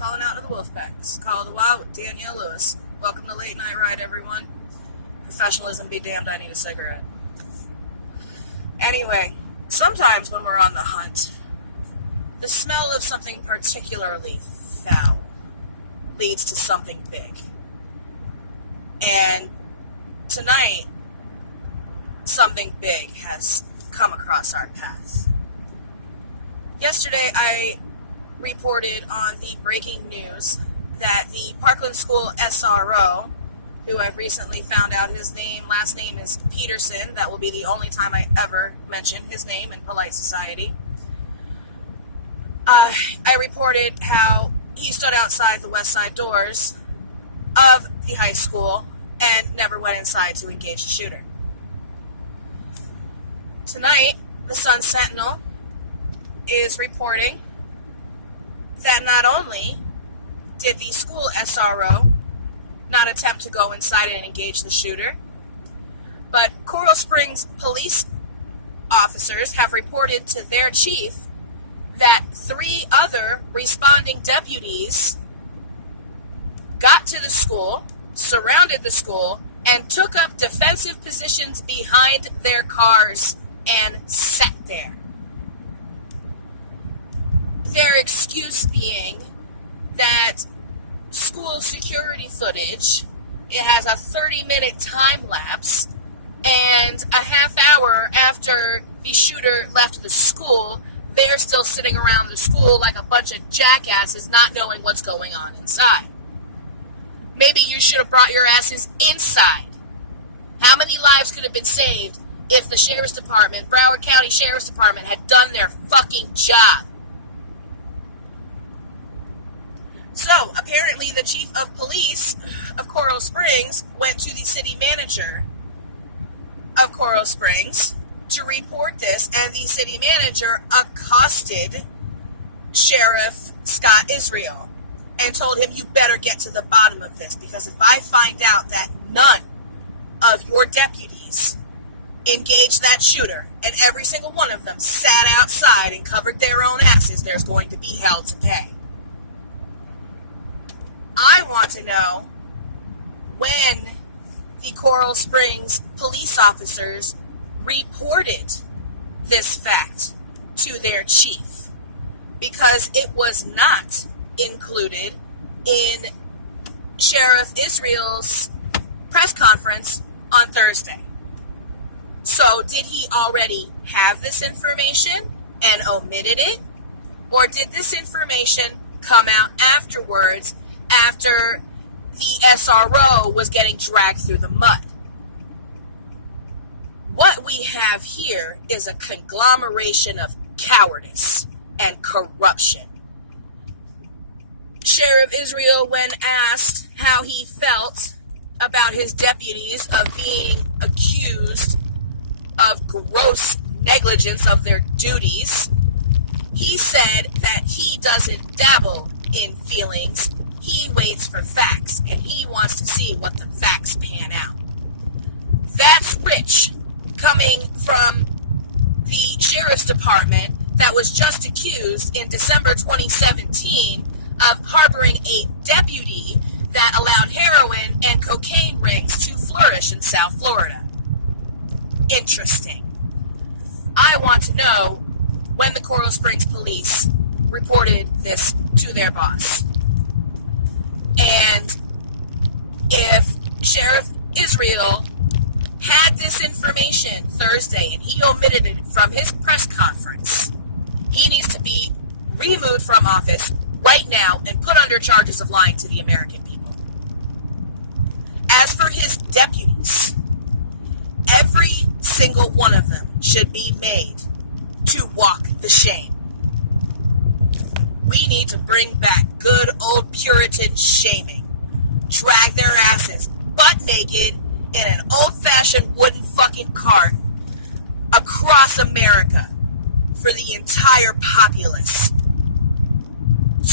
calling out to the Wolfpack. This is Call of the Wild with Danielle Lewis. Welcome to Late Night Ride, everyone. Professionalism be damned, I need a cigarette. Anyway, sometimes when we're on the hunt, the smell of something particularly foul leads to something big. And tonight, something big has come across our path. Yesterday, I reported on the breaking news that the Parkland School SRO, who I've recently found out his last name is Peterson. That will be the only time I ever mention his name in polite society. I reported how he stood outside the west side doors of the high school and never went inside to engage the shooter. Tonight, the Sun Sentinel is reporting that not only did the school SRO not attempt to go inside and engage the shooter, but Coral Springs police officers have reported to their chief that 3 other responding deputies got to the school, surrounded the school, and took up defensive positions behind their cars and sat there. Their excuse being that school security footage, it has a 30-minute time lapse, and a half hour after the shooter left the school, they're still sitting around the school like a bunch of jackasses not knowing what's going on inside. Maybe you should have brought your asses inside. How many lives could have been saved if the Sheriff's Department, Broward County Sheriff's Department, had done their fucking job? So, apparently the chief of police of Coral Springs went to the city manager of Coral Springs to report this, and the city manager accosted Sheriff Scott Israel and told him, you better get to the bottom of this, because if I find out that none of your deputies engaged that shooter, and every single one of them sat outside and covered their own asses, there's going to be hell to pay. I want to know when the Coral Springs police officers reported this fact to their chief, because it was not included in Sheriff Israel's press conference on Thursday. So did he already have this information and omitted it? Or did this information come out afterwards, after the SRO was getting dragged through the mud? What we have here is a conglomeration of cowardice and corruption. Sheriff Israel, when asked how he felt about his deputies of being accused of gross negligence of their duties, he said that he doesn't dabble in feelings. He waits for facts, and he wants to see what the facts pan out. That's rich, coming from the Sheriff's Department that was just accused in December 2017 of harboring a deputy that allowed heroin and cocaine rings to flourish in South Florida. Interesting. I want to know when the Coral Springs police reported this to their boss. And if Sheriff Israel had this information Thursday and he omitted it from his press conference, he needs to be removed from office right now and put under charges of lying to the American people. As for his deputies, every single one of them should be made to walk the shame. We need to bring back good old Puritan shaming. Drag their asses butt naked in an old-fashioned wooden fucking cart across America for the entire populace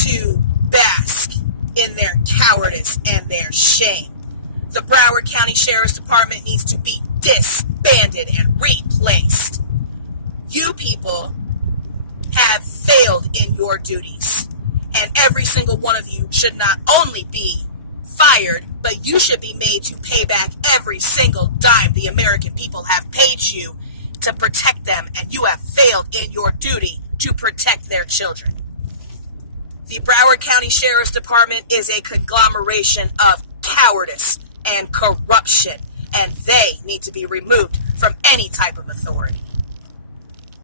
to bask in their cowardice and their shame. The Broward County Sheriff's Department needs to be disbanded and replaced. You people have failed in your duties, And every single one of you should not only be fired, but you should be made to pay back every single dime the American people have paid you to protect them, and you have failed in your duty to protect their children. The Broward County Sheriff's Department is a conglomeration of cowardice and corruption, and they need to be removed from any type of authority.